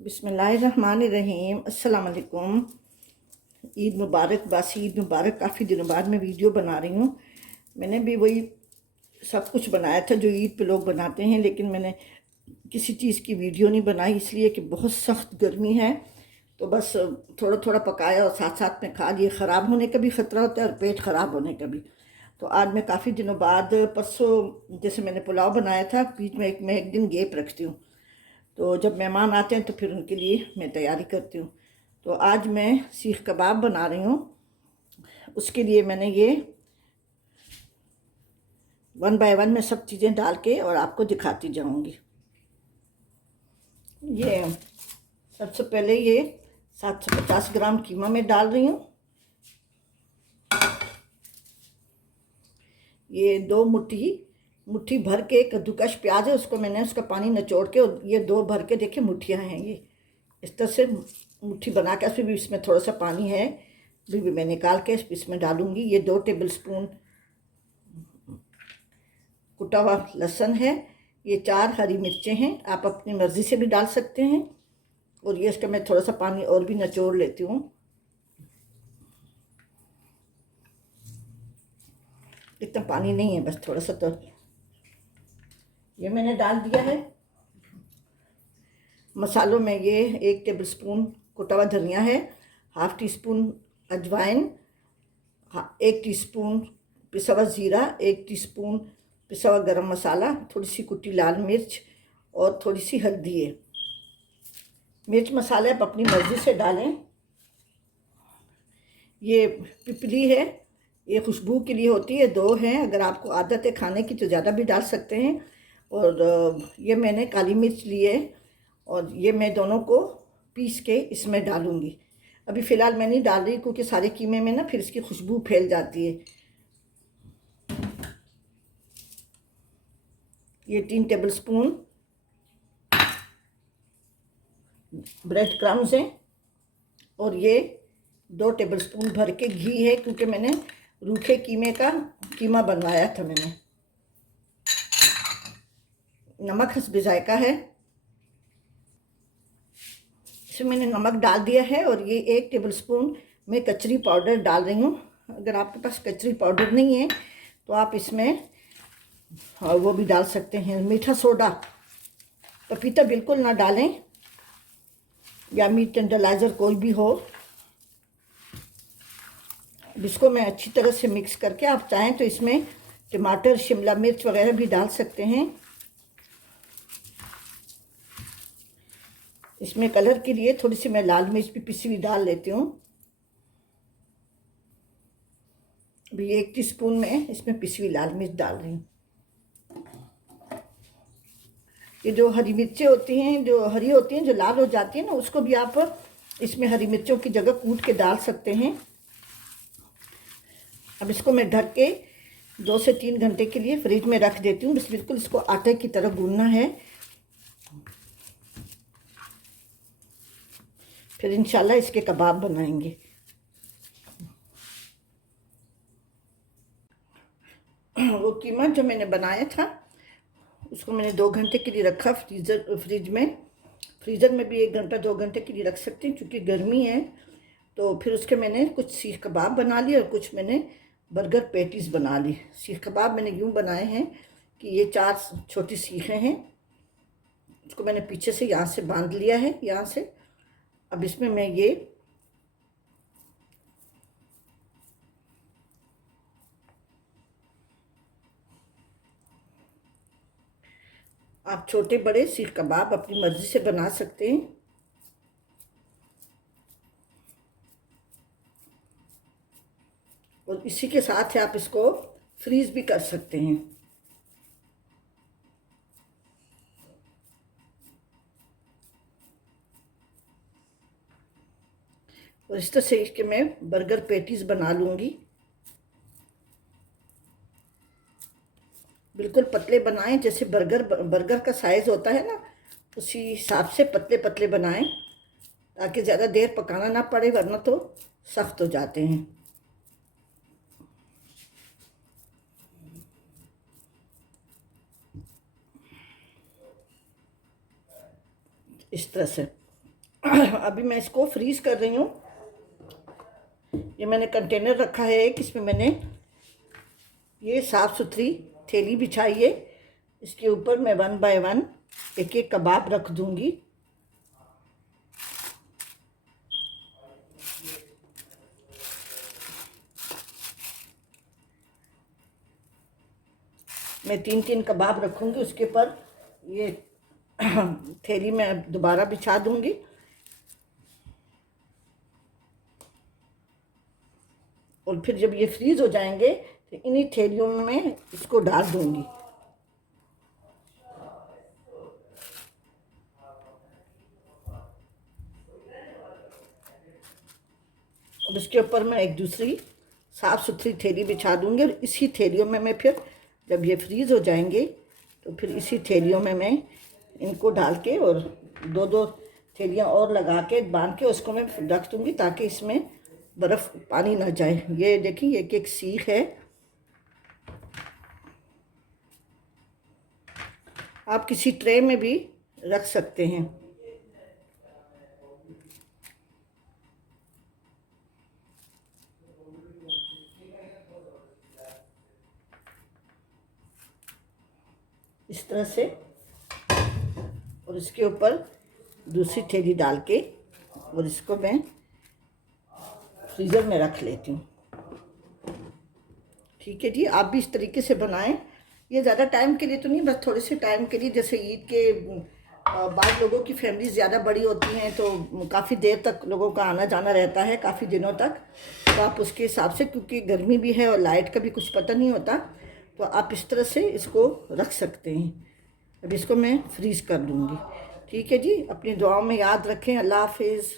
बिस्मिल्लाहिर्रहमानिर्रहीम। अस्सलाम वालेकुम। ईद मुबारक। बासी ईद मुबारक। काफ़ी दिनों बाद मैं वीडियो बना रही हूँ। मैंने भी वही सब कुछ बनाया था जो ईद पे लोग बनाते हैं, लेकिन मैंने किसी चीज़ की वीडियो नहीं बनाई, इसलिए कि बहुत सख्त गर्मी है। तो बस थोड़ा थोड़ा पकाया और साथ साथ में खा लिए। ख़राब होने का भी ख़तरा होता है और पेट ख़राब होने का भी। तो आज मैं काफ़ी दिनों बाद, परसों जैसे मैंने पुलाव बनाया था, बीच में मैं एक दिन गैप रखती हूँ। तो जब मेहमान आते हैं तो फिर उनके लिए मैं तैयारी करती हूँ। तो आज मैं सीख कबाब बना रही हूँ। उसके लिए मैंने ये 1 बाय 1 में सब चीज़ें डाल के और आपको दिखाती जाऊँगी। ये सबसे पहले ये 750 ग्राम कीमा में डाल रही हूँ। ये 2 मुट्ठी भर के कद्दूकस प्याज है, उसको मैंने उसका पानी निचोड़ के, और ये 2 भर के देखिए मुट्ठियाँ हैं। ये इस तरह से मुट्ठी बना के, फिर भी इसमें थोड़ा सा पानी है, भी मैं निकाल के इसमें डालूंगी। ये 2 टेबलस्पून कुटा हुआ लहसुन है। ये 4 हरी मिर्चें हैं, आप अपनी मर्ज़ी से भी डाल सकते हैं। और ये इसका मैं थोड़ा सा पानी और भी निचोड़ लेती हूँ। इतना पानी नहीं है, बस थोड़ा सा। तो ये मैंने डाल दिया है। मसालों में ये 1 टेबलस्पून कुटा हुआ धनिया है, हाफ़ टी स्पून अजवाइन, 1 टीस्पून पिसा हुआ ज़ीरा, 1 टीस्पून पिसा हुआ गरम मसाला, थोड़ी सी कुटी लाल मिर्च और थोड़ी सी हल्दी है। मिर्च मसाले आप अपनी मर्ज़ी से डालें। ये पिपली है, ये खुशबू के लिए होती है, 2 हैं। अगर आपको आदत है खाने की तो ज़्यादा भी डाल सकते हैं। और ये मैंने काली मिर्च ली है, और ये मैं दोनों को पीस के इसमें डालूँगी। अभी फ़िलहाल मैं नहीं डाल रही, क्योंकि सारे कीमे में ना फिर इसकी खुशबू फैल जाती है। ये 3 टेबलस्पून ब्रेड क्रम्स हैं, और ये 2 टेबलस्पून भर के घी है, क्योंकि मैंने रूखे कीमे का कीमा बनवाया था मैंने। नमक हस्ब जायका है, इसमें मैंने नमक डाल दिया है। और ये 1 टेबलस्पून मैं कचरी पाउडर डाल रही हूँ। अगर आपके पास कचरी पाउडर नहीं है तो आप इसमें वो भी डाल सकते हैं, मीठा सोडा। पपीता बिल्कुल ना डालें, या मीट टेंडरलाइज़र कोई भी हो। इसको मैं अच्छी तरह से मिक्स करके, आप चाहें तो इसमें टमाटर, शिमला मिर्च वगैरह भी डाल सकते हैं। इसमें कलर के लिए थोड़ी सी मैं लाल मिर्च भी पिसी हुई डाल लेती हूँ। अभी 1 टीस्पून में इसमें पिसी हुई लाल मिर्च डाल रही हूँ। ये जो हरी मिर्चें होती हैं, जो हरी होती हैं, जो लाल हो जाती हैं ना, उसको भी आप इसमें हरी मिर्चों की जगह कूट के डाल सकते हैं। अब इसको मैं ढक के 2 से 3 घंटे के लिए फ्रिज में रख देती हूँ। बस बिल्कुल इसको आटे की तरह गूंदना है, फिर इंशाल्लाह इसके कबाब बनाएंगे। वो कीमा जो मैंने बनाया था, उसको मैंने 2 घंटे के लिए रखा फ्रिज में। फ्रीज़र में भी 1 घंटा 2 घंटे के लिए रख सकती हूँ, क्योंकि गर्मी है। तो फिर उसके मैंने कुछ सीख कबाब बना लिए, और कुछ मैंने बर्गर पैटीज़ बना ली। सीख कबाब मैंने यूँ बनाए हैं कि ये 4 छोटी सीखें हैं, उसको मैंने पीछे से यहाँ से बांध लिया है, यहाँ से। अब इसमें मैं ये आप छोटे बड़े सीख कबाब अपनी मर्ज़ी से बना सकते हैं। और इसी के साथ आप इसको फ्रीज़ भी कर सकते हैं। और इस तरह से इसके मैं बर्गर पैटीज़ बना लूँगी। बिल्कुल पतले बनाएं, जैसे बर्गर का साइज़ होता है ना, उसी हिसाब से पतले पतले बनाएं, ताकि ज़्यादा देर पकाना ना पड़े, वरना तो सख्त हो जाते हैं। इस तरह से अभी मैं इसको फ्रीज़ कर रही हूँ। ये मैंने कंटेनर रखा है एक, इसमें मैंने ये साफ़ सुथरी थैली बिछाई है। इसके ऊपर मैं 1 बाय 1 एक एक कबाब रख दूँगी। मैं 3-3 कबाब रखूँगी, उसके ऊपर ये थैली में दोबारा बिछा दूँगी। और फिर जब ये फ्रीज़ हो जाएंगे तो इन्हीं थैलियों में मैं इसको डाल दूँगी। और इसके ऊपर मैं एक दूसरी साफ़ सुथरी थैली बिछा दूँगी। और इसी थैलियों में मैं फिर जब ये फ्रीज़ हो जाएंगे तो फिर इसी थैलियों में मैं इनको डाल के और 2-2 थैलियाँ और लगा के बांध के उसको मैं रख दूँगी, ताकि इसमें बर्फ़ पानी ना जाए। ये देखिए एक एक सीख है। आप किसी ट्रे में भी रख सकते हैं। इस तरह से। और इसके ऊपर दूसरी थैली डाल के और इसको मैं फ्रीज़र में रख लेती हूँ। ठीक है जी, आप भी इस तरीके से बनाएं। ये ज़्यादा टाइम के लिए तो नहीं, बस थोड़े से टाइम के लिए। जैसे ईद के बाद लोगों की फैमिली ज़्यादा बड़ी होती हैं तो काफ़ी देर तक लोगों का आना जाना रहता है, काफ़ी दिनों तक। तो आप उसके हिसाब से, क्योंकि गर्मी भी है और लाइट का भी कुछ पता नहीं होता, तो आप इस तरह से इसको रख सकते हैं। अब इसको मैं फ्रीज़ कर लूँगी। ठीक है जी, अपनी दुआओं में याद रखें। अल्लाह हाफिज़।